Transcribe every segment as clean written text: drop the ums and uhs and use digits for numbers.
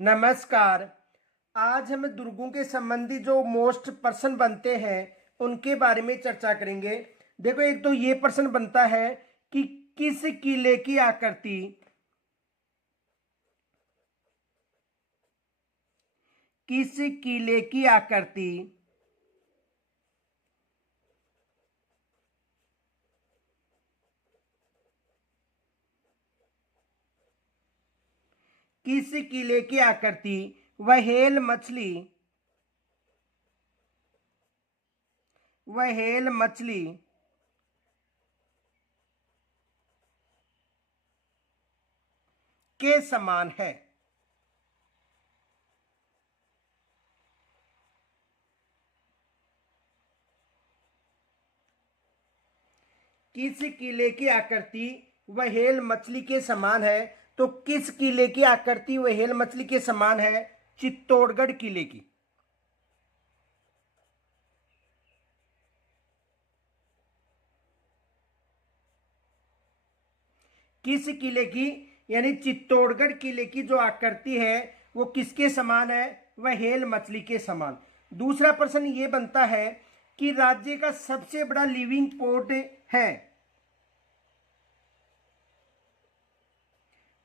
नमस्कार। आज हम दुर्गों के संबंधी जो मोस्ट प्रश्न बनते हैं उनके बारे में चर्चा करेंगे। देखो, एक तो ये प्रश्न बनता है कि किस किले की आकृति किस किले की आकृति किस किले की आकृति वहेल मछली के समान है। किस किले की आकृति व्हेल मछली के समान है? तो किस किले की आकृति व्हेल मछली के समान है? चित्तौड़गढ़ किले की। किस किले की? यानी चित्तौड़गढ़ किले की जो आकृति है वो किसके समान है? व्हेल मछली के समान। दूसरा प्रश्न ये बनता है कि राज्य का सबसे बड़ा लिविंग पोर्ट है।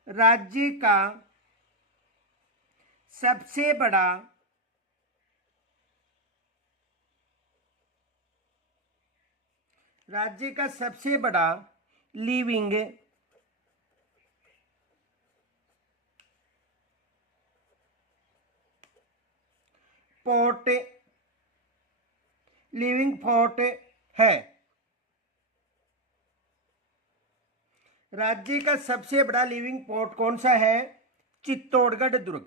राज्य का सबसे बड़ा लिविंग पोर्ट है। राज्य का सबसे बड़ा लिविंग पोर्ट कौन सा है? चित्तौड़गढ़ दुर्ग।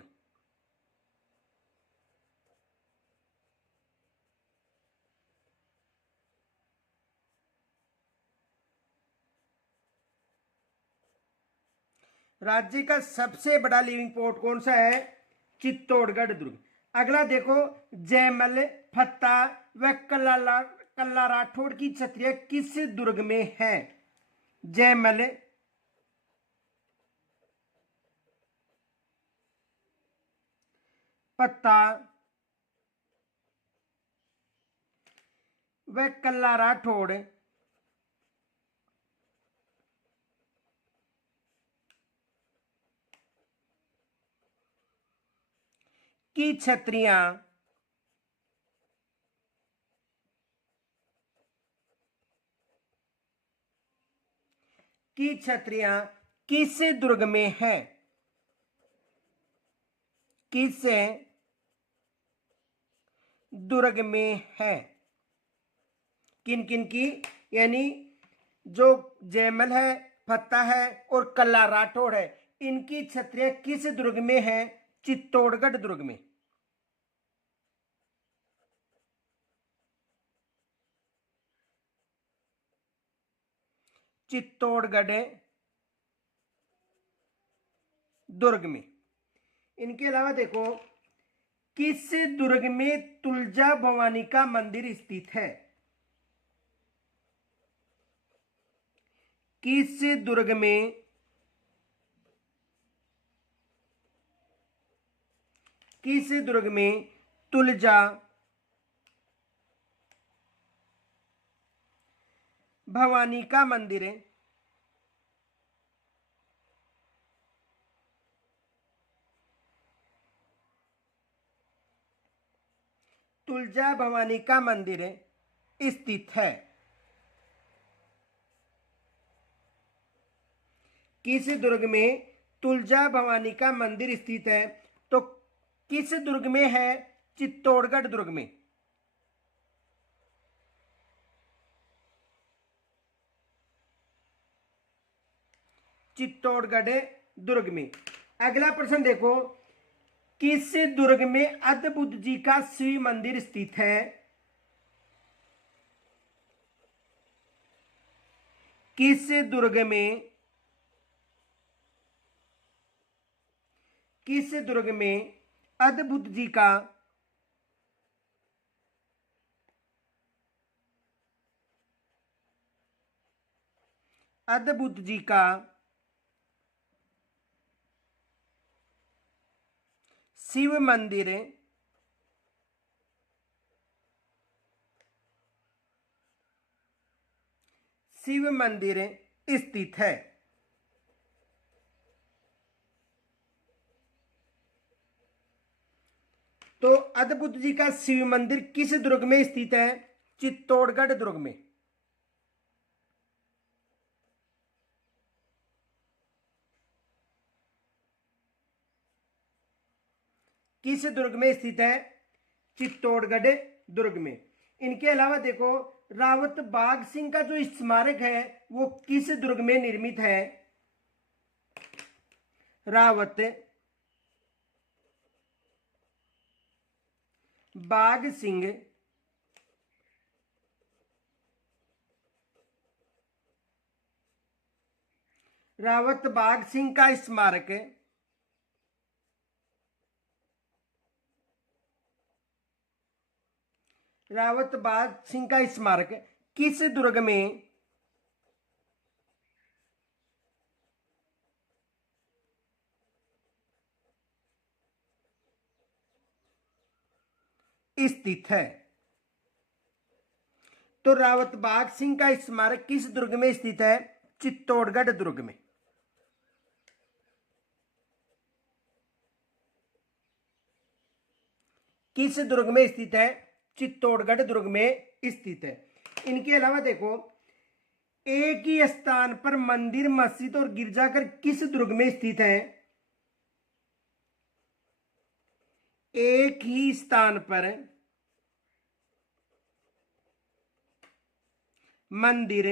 राज्य का सबसे बड़ा लिविंग पोर्ट कौन सा है? चित्तौड़गढ़ दुर्ग। अगला देखो, जयमल, फत्ता व कल्ला राठौड़ की छत्रियां किस दुर्ग में है? जयमल, पत्ता व कल्ला राठौड़ की छत्रियां किस दुर्ग में है? किस दुर्ग में है? किन किन की? यानी जो जयमल है, फत्ता है और कल्ला राठौड़ है, इनकी छत्रियां किस दुर्ग में है? चित्तौड़गढ़ दुर्ग में। चित्तौड़गढ़ दुर्ग में। इनके अलावा देखो, किस दुर्ग में तुलजा भवानी का मंदिर स्थित है? किस दुर्ग में तुलजा भवानी का मंदिर है? तुलजा भवानी का मंदिर स्थित है। किस दुर्ग में तुलजा भवानी का मंदिर स्थित है? तो किस दुर्ग में है? चित्तौड़गढ़ दुर्ग में। चित्तौड़गढ़ दुर्ग में। अगला प्रश्न देखो, किस दुर्ग में अद्भुत जी का शिव मंदिर स्थित है? किस दुर्ग में अद्भुत जी का शिव मंदिर स्थित है। तो अद्भुत जी का शिव मंदिर किस दुर्ग में स्थित है? चित्तौड़गढ़ दुर्ग में। किस दुर्ग में स्थित है? चित्तौड़गढ़ दुर्ग में। इनके अलावा देखो, रावत बाघ सिंह का जो स्मारक है वो किस दुर्ग में निर्मित है? रावत बाघ सिंह रावत बाघ सिंह का स्मारक रावत बाघ सिंह का स्मारक किस दुर्ग में स्थित है? तो रावत बाघ सिंह का स्मारक किस दुर्ग में स्थित है? चित्तौड़गढ़ दुर्ग में। किस दुर्ग में स्थित है? चित्तौड़गढ़ दुर्ग में स्थित है। इनके अलावा देखो, एक ही स्थान पर मंदिर, मस्जिद और गिरजाघर किस दुर्ग में स्थित है? एक ही स्थान पर मंदिर,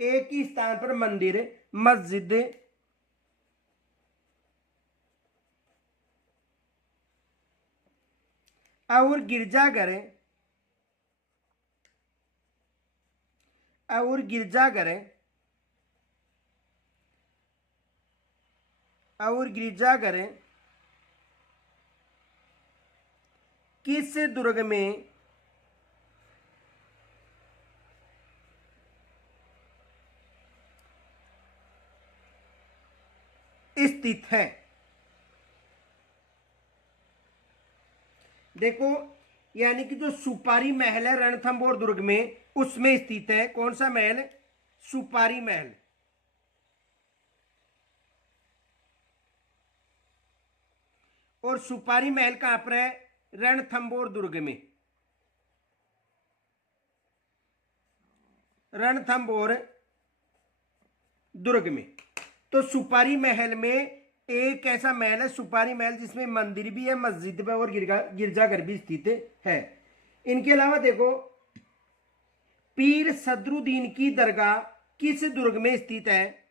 एक ही स्थान पर मंदिर, मस्जिद और गिरजाघर किस दुर्ग में स्थित है? देखो, यानी कि जो सुपारी महल है रणथंभौर दुर्ग में, उसमें स्थित है। कौन सा महल? सुपारी महल। और सुपारी महल कहां पर है? रणथंभौर दुर्ग में। रणथंभौर दुर्ग में। तो सुपारी महल में एक ऐसा महल है, सुपारी महल, जिसमें मंदिर भी है, मस्जिद भी और गिरजाघर भी स्थित है। इनके अलावा देखो, पीर सदरुद्दीन की दरगाह किस दुर्ग में स्थित है?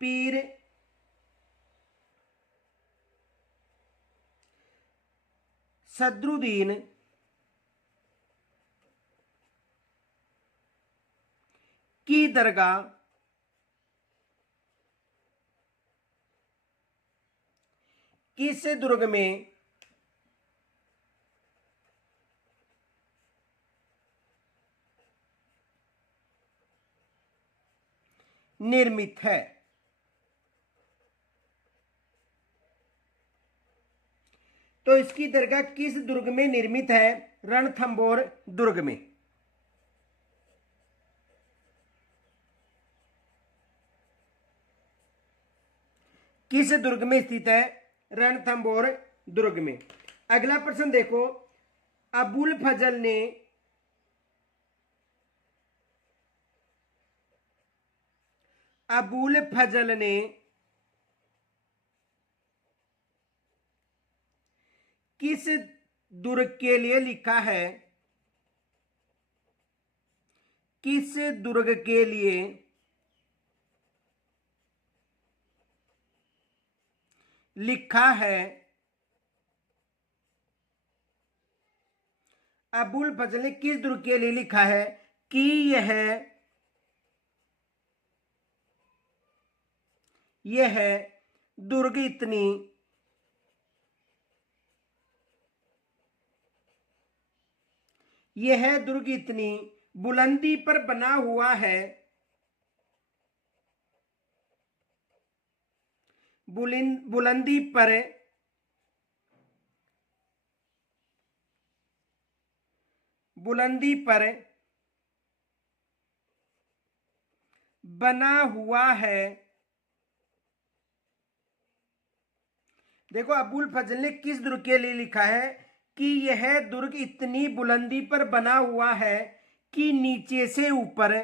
पीर सदरुद्दीन की दरगाह किस दुर्ग में निर्मित है? तो इसकी दरगाह किस दुर्ग में निर्मित है? रणथंभौर दुर्ग में। किस दुर्ग में स्थित है? रणथंभौर दुर्ग में। अगला प्रश्न देखो, अबुल फजल ने किस दुर्ग के लिए लिखा है? किस दुर्ग के लिए लिखा है? अबुल फजल ने किस दुर्ग के लिए लिखा है कि यह दुर्ग इतनी बुलंदी पर बना हुआ है बुलंदी पर बना हुआ है। देखो अबुल फजल ने किस दुर्ग के लिए लिखा है कि यह दुर्ग इतनी बुलंदी पर बना हुआ है कि नीचे से ऊपर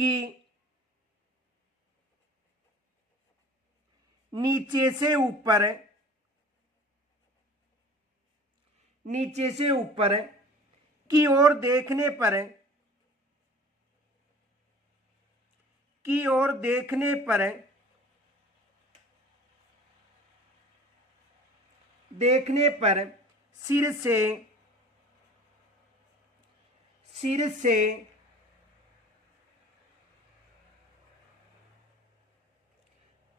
की ओर देखने पर सिर से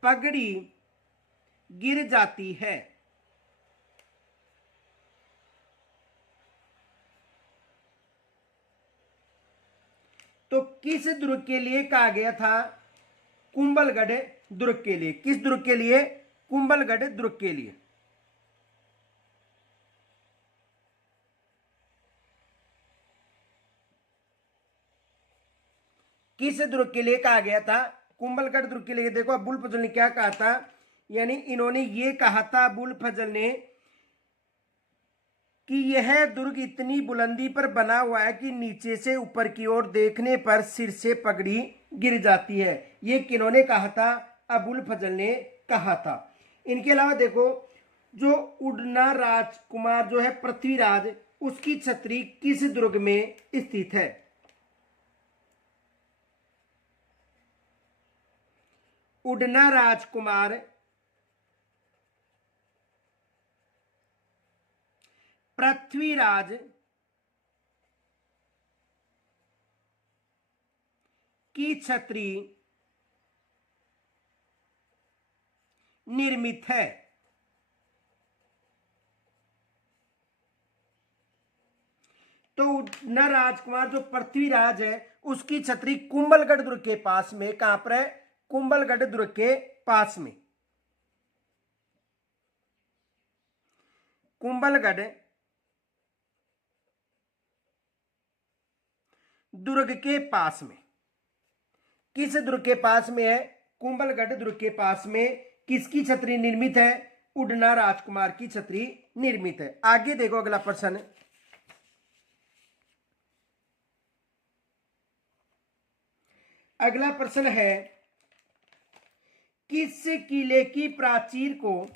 पगड़ी गिर जाती है। तो किस दुर्ग के लिए कहा गया था? कुंभलगढ़ दुर्ग के लिए। किस दुर्ग के लिए? कुंभलगढ़ दुर्ग के लिए। किस दुर्ग के लिए कहा गया था? कुंभलगढ़ दुर्ग के लिए। देखो अबुल फजल ने क्या कहा था, यानी इन्होंने ये कहा था अबुल फजल ने कि यह दुर्ग इतनी बुलंदी पर बना हुआ है कि नीचे से ऊपर की ओर देखने पर सिर से पगड़ी गिर जाती है। ये किन्होंने कहा था? अबुल फजल ने कहा था। इनके अलावा देखो जो उड़ना राजकुमार जो है पृथ्वीराज, उसकी छतरी किस दुर्ग में स्थित है? उड़ना राजकुमार पृथ्वीराज की छतरी निर्मित है। तो उड़ना राजकुमार जो पृथ्वीराज है उसकी छतरी कुंभलगढ़ दुर्ग के पास में, कहां पर है? कुंभलगढ़ दुर्ग के पास में। कुंभलगढ़ दुर्ग के पास में। किस दुर्ग के पास में है? कुंभलगढ़ दुर्ग के पास में। किसकी छतरी निर्मित है? उड़ना राजकुमार की छतरी निर्मित है। आगे देखो अगला प्रश्न। अगला प्रश्न है किस किले की प्राचीर को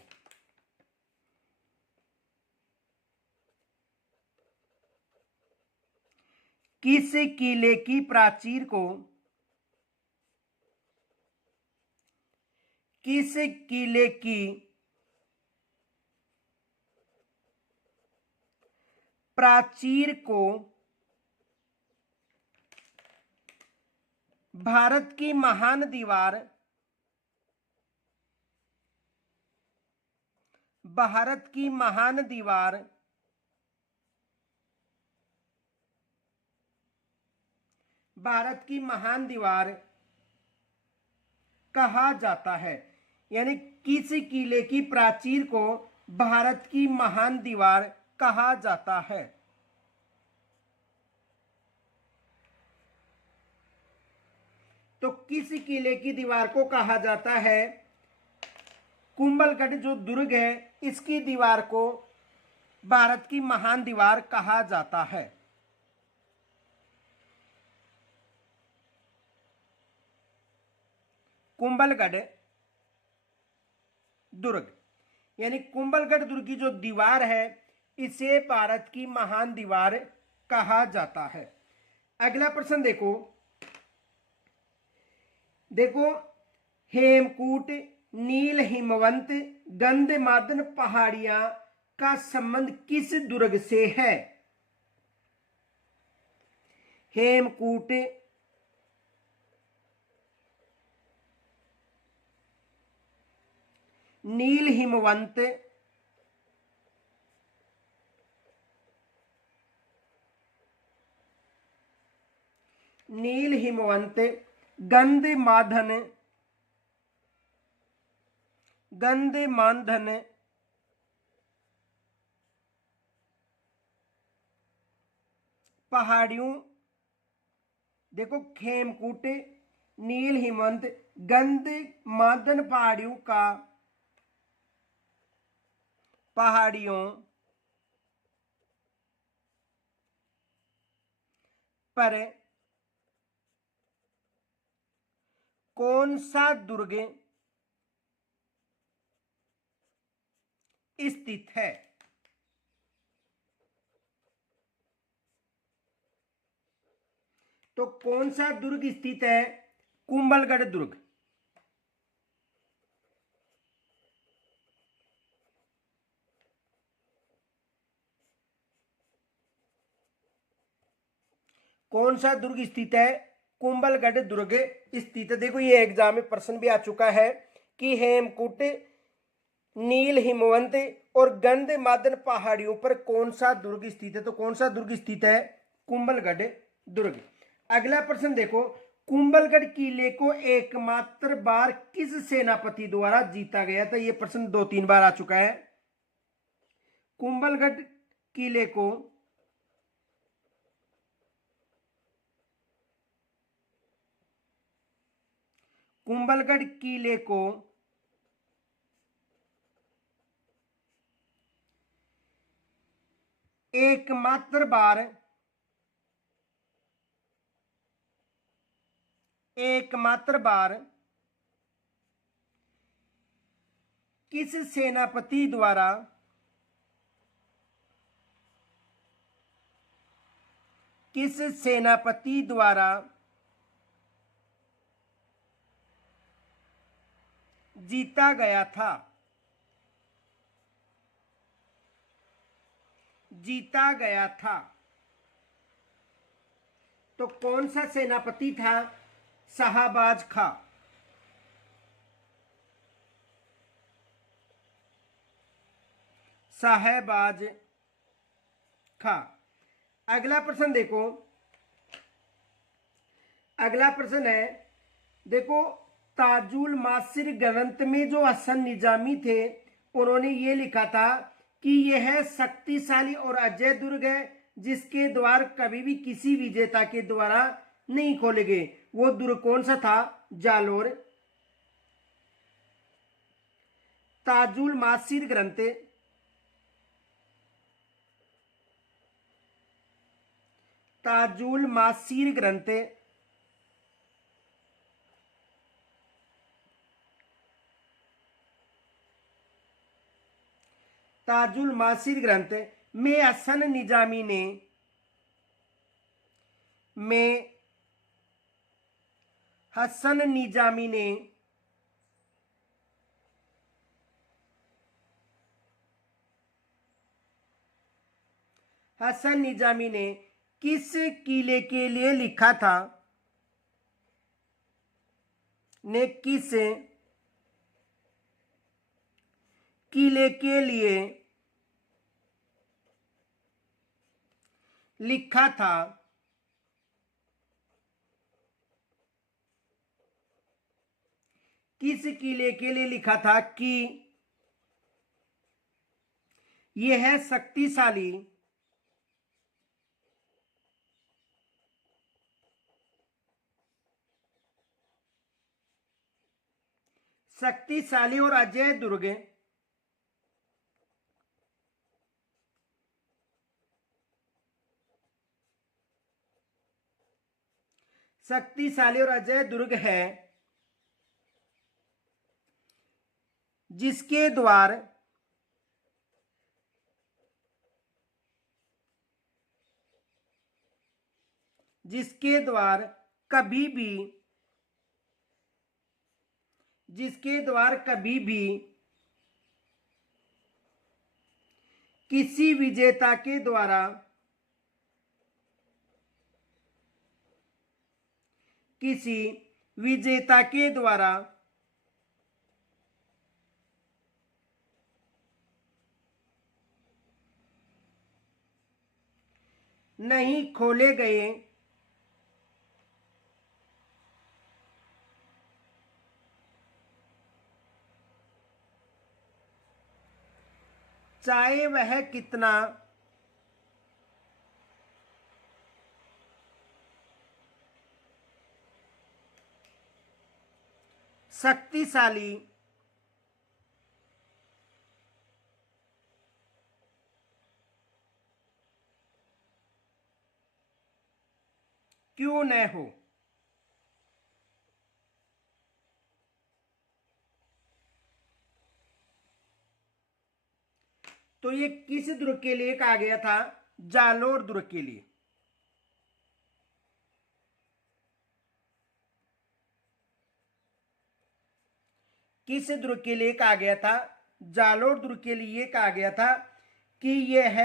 भारत की महान दीवार कहा जाता है? यानी किस किले की प्राचीर को भारत की महान दीवार कहा जाता है? तो किस किले की दीवार को कहा जाता है? कुंभलगढ़ जो दुर्ग है इसकी दीवार को भारत की महान दीवार कहा जाता है। कुंभलगढ़ दुर्ग, यानी कुंभलगढ़ दुर्ग की जो दीवार है इसे भारत की महान दीवार कहा जाता है। अगला प्रश्न देखो हेमकूट, नील हिमवंत, गंधमादन पहाड़ियां का संबंध किस दुर्ग से है? हेमकूट, नील हिमवंत, गंधमादन गंधमार्दन पहाड़ियों, देखो खेमकूट, नील हिमवंत, गंधमार्दन पहाड़ियों पर कौन सा दुर्ग स्थित है? तो कौन सा दुर्ग स्थित है? कुंभलगढ़ दुर्ग। कौन सा दुर्ग स्थित है? कुंभलगढ़ दुर्ग स्थित है। देखो ये एग्जाम में प्रश्न भी आ चुका है कि हेमकूट, नील हिमवंत और गंधमार्दन पहाड़ियों पर कौन सा दुर्ग स्थित है? तो कौन सा दुर्ग स्थित है? कुंभलगढ़ दुर्ग। अगला प्रश्न देखो, कुंभलगढ़ किले को एकमात्र बार किस सेनापति द्वारा जीता गया था? यह प्रश्न 2-3 बार आ चुका है। कुंभलगढ़ किले को कुंभलगढ़ किले को एकमात्र बार किस सेनापति द्वारा जीता गया था? तो कौन सा सेनापति था? शाहबाज खां। अगला प्रश्न देखो, अगला प्रश्न है, देखो ताजुल मासिर ग्रंथ में जो हसन निजामी थे उन्होंने ये लिखा था कि यह शक्तिशाली और अजय दुर्ग है जिसके द्वार कभी भी किसी विजेता के द्वारा नहीं खोले गए। वो दुर्ग कौन सा था? जालोर। ताजुल मासिर ग्रंथ, ताजुल मासिर ग्रंथ ताजुल मासिर ग्रंथ में हसन निजामी ने किस किले के लिए लिखा था? किस किले के लिए लिखा था? किस किले के लिए लिखा था कि यह शक्तिशाली और अजय दुर्ग है जिसके द्वार कभी भी किसी विजेता के द्वारा नहीं खोले गए चाहे वह कितना शक्तिशाली क्यों न हो। तो ये किस ध्रुव के लिए कहा गया था? जालोर ध्रुव के लिए। किस ध्रुव के लिए कहा गया था? जालोर ध्रुव के लिए कहा गया था कि यह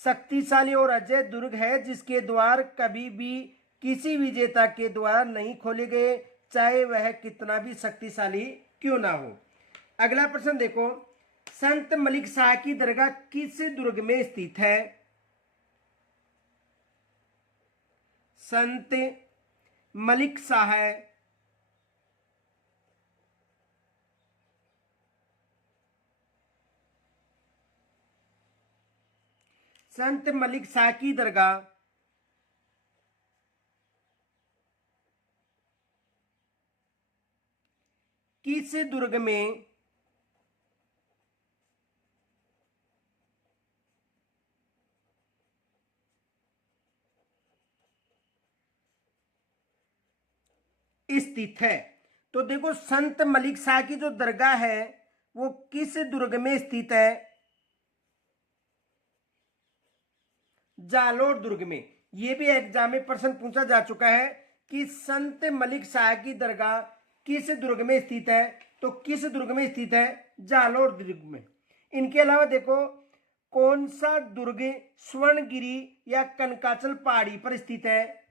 शक्तिशाली और अजय दुर्ग है जिसके द्वार कभी भी किसी विजेता के द्वारा नहीं खोले गए, चाहे वह कितना भी शक्तिशाली क्यों ना हो। अगला प्रश्न देखो, संत मलिक शाह की दरगाह किस दुर्ग में स्थित है? संत मलिक शाह संत मलिक शाह की दरगाह किस दुर्ग में स्थित है? तो देखो, संत मलिक शाह की जो दरगाह है वो किस दुर्ग में स्थित है? जालोर दुर्ग में। ये भी एग्जाम में प्रश्न पूछा जा चुका है कि संत मलिक शाह की दरगाह किस दुर्ग में स्थित है। तो किस दुर्ग में स्थित है? जालोर दुर्ग में। इनके अलावा देखो, कौन सा दुर्ग स्वर्णगिरी या कनकाचल पहाड़ी पर स्थित है?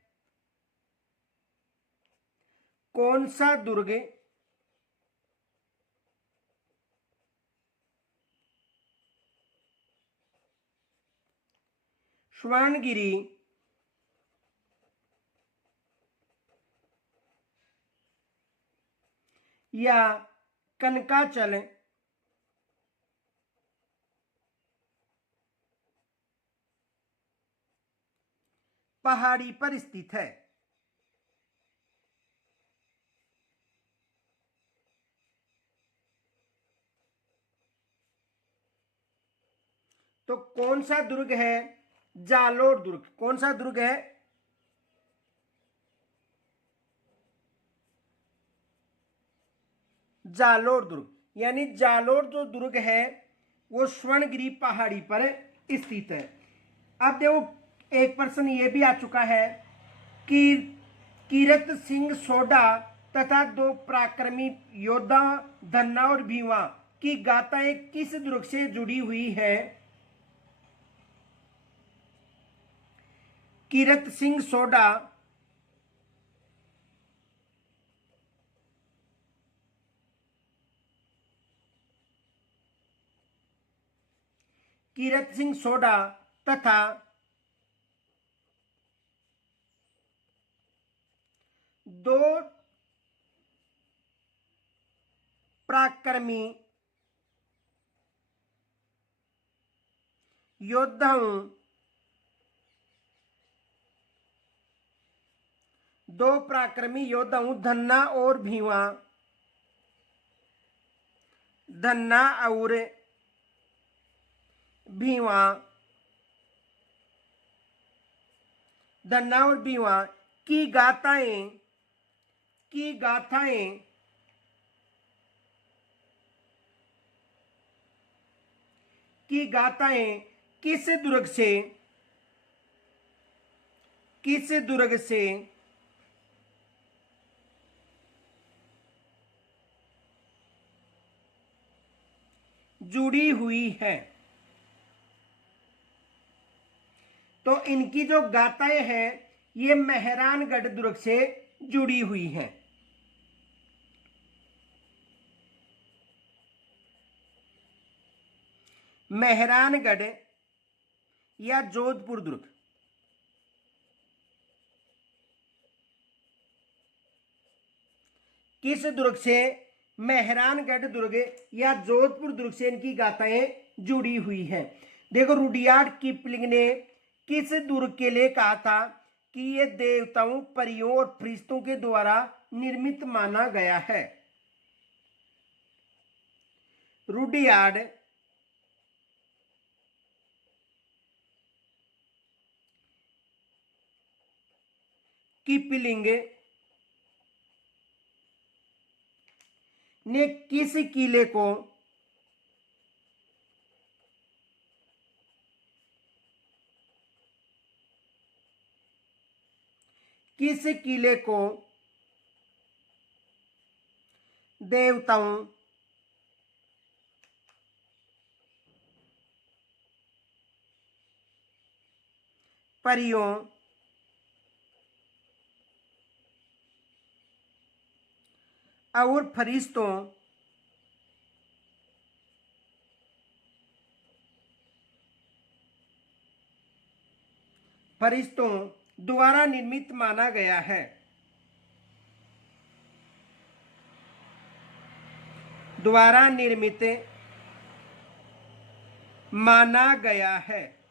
कौन सा दुर्ग स्वर्णगिरी या कनकाचल पहाड़ी पर स्थित है? तो कौन सा दुर्ग है? जालोर दुर्ग। कौन सा दुर्ग है? जालोर दुर्ग। यानी जालोर जो दुर्ग है वो स्वर्णगिरी पहाड़ी पर स्थित है। अब देखो, एक प्रश्न ये भी आ चुका है कि कीरत सिंह सोडा तथा दो पराक्रमी योद्धा धन्ना और भीमा की गाथाएं किस दुर्ग से जुड़ी हुई है? कीरत सिंह सोडा कीरत सिंह सोडा तथा दो पराक्रमी योद्धाओं धन्ना और भीमा धन्ना और भीमा धन्ना और भीमा की गाथाएं किस दुर्ग से जुड़ी हुई है? तो इनकी जो गाथाएं हैं ये मेहरानगढ़ दुर्ग से जुड़ी हुई हैं। मेहरानगढ़ या जोधपुर दुर्ग। किस दुर्ग से मेहरानगढ़ दुर्ग या जोधपुर दुर्ग से इनकी गाथाएं जुड़ी हुई हैं। देखो, रुडयार्ड किपलिंग ने किस दुर्ग के लिए कहा था कि ये देवताओं, परियों और फरिश्तों के द्वारा निर्मित माना गया है? रुडयार्ड किपलिंग ने किस किले को देवताओं, परियों और फरिश्तों द्वारा निर्मित माना गया है? द्वारा निर्मित माना गया है।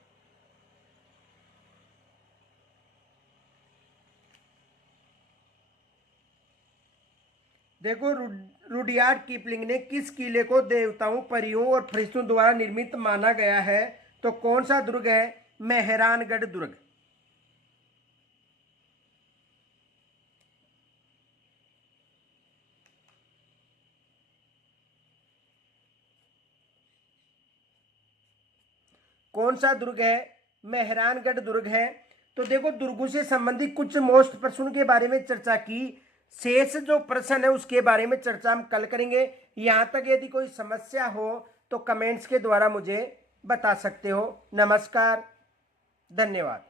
देखो, रुडयार्ड किपलिंग ने किस किले को देवताओं, परियों और फरिश्तों द्वारा निर्मित माना गया है? तो कौन सा दुर्ग है? मेहरानगढ़ दुर्ग। कौन सा दुर्ग है? मेहरानगढ़ दुर्ग है। तो देखो, दुर्गों से संबंधित कुछ मोस्ट प्रश्नों के बारे में चर्चा की। शेष जो प्रश्न है उसके बारे में चर्चा हम कल करेंगे। यहां तक यदि कोई समस्या हो तो कमेंट्स के द्वारा मुझे बता सकते हो। नमस्कार, धन्यवाद।